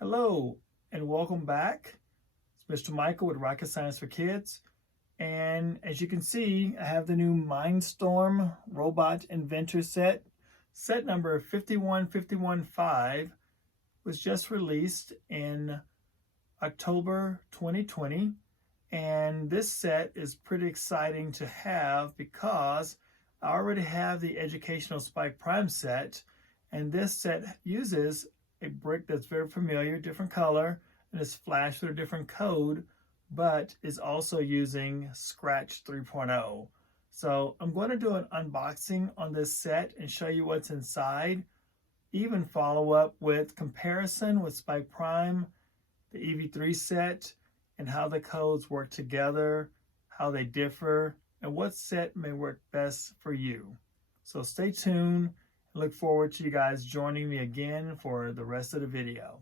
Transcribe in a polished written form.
Hello and welcome back. It's Mr. Michael with Rocket Science for Kids. And as you can see, I have the new Mindstorm Robot Inventor set. Set number 51515 was just released in October 2020. And this set is pretty exciting to have because I already have the Educational Spike Prime set. And this set uses a brick that's very familiar, different color, and is flashed with a different code, but is also using Scratch 3.0. So I'm going to do an unboxing on this set and show you what's inside, even follow up with comparison with Spike Prime, the EV3 set, and how the codes work together, how they differ, and what set may work best for you. So stay tuned. Look forward to you guys joining me again for the rest of the video.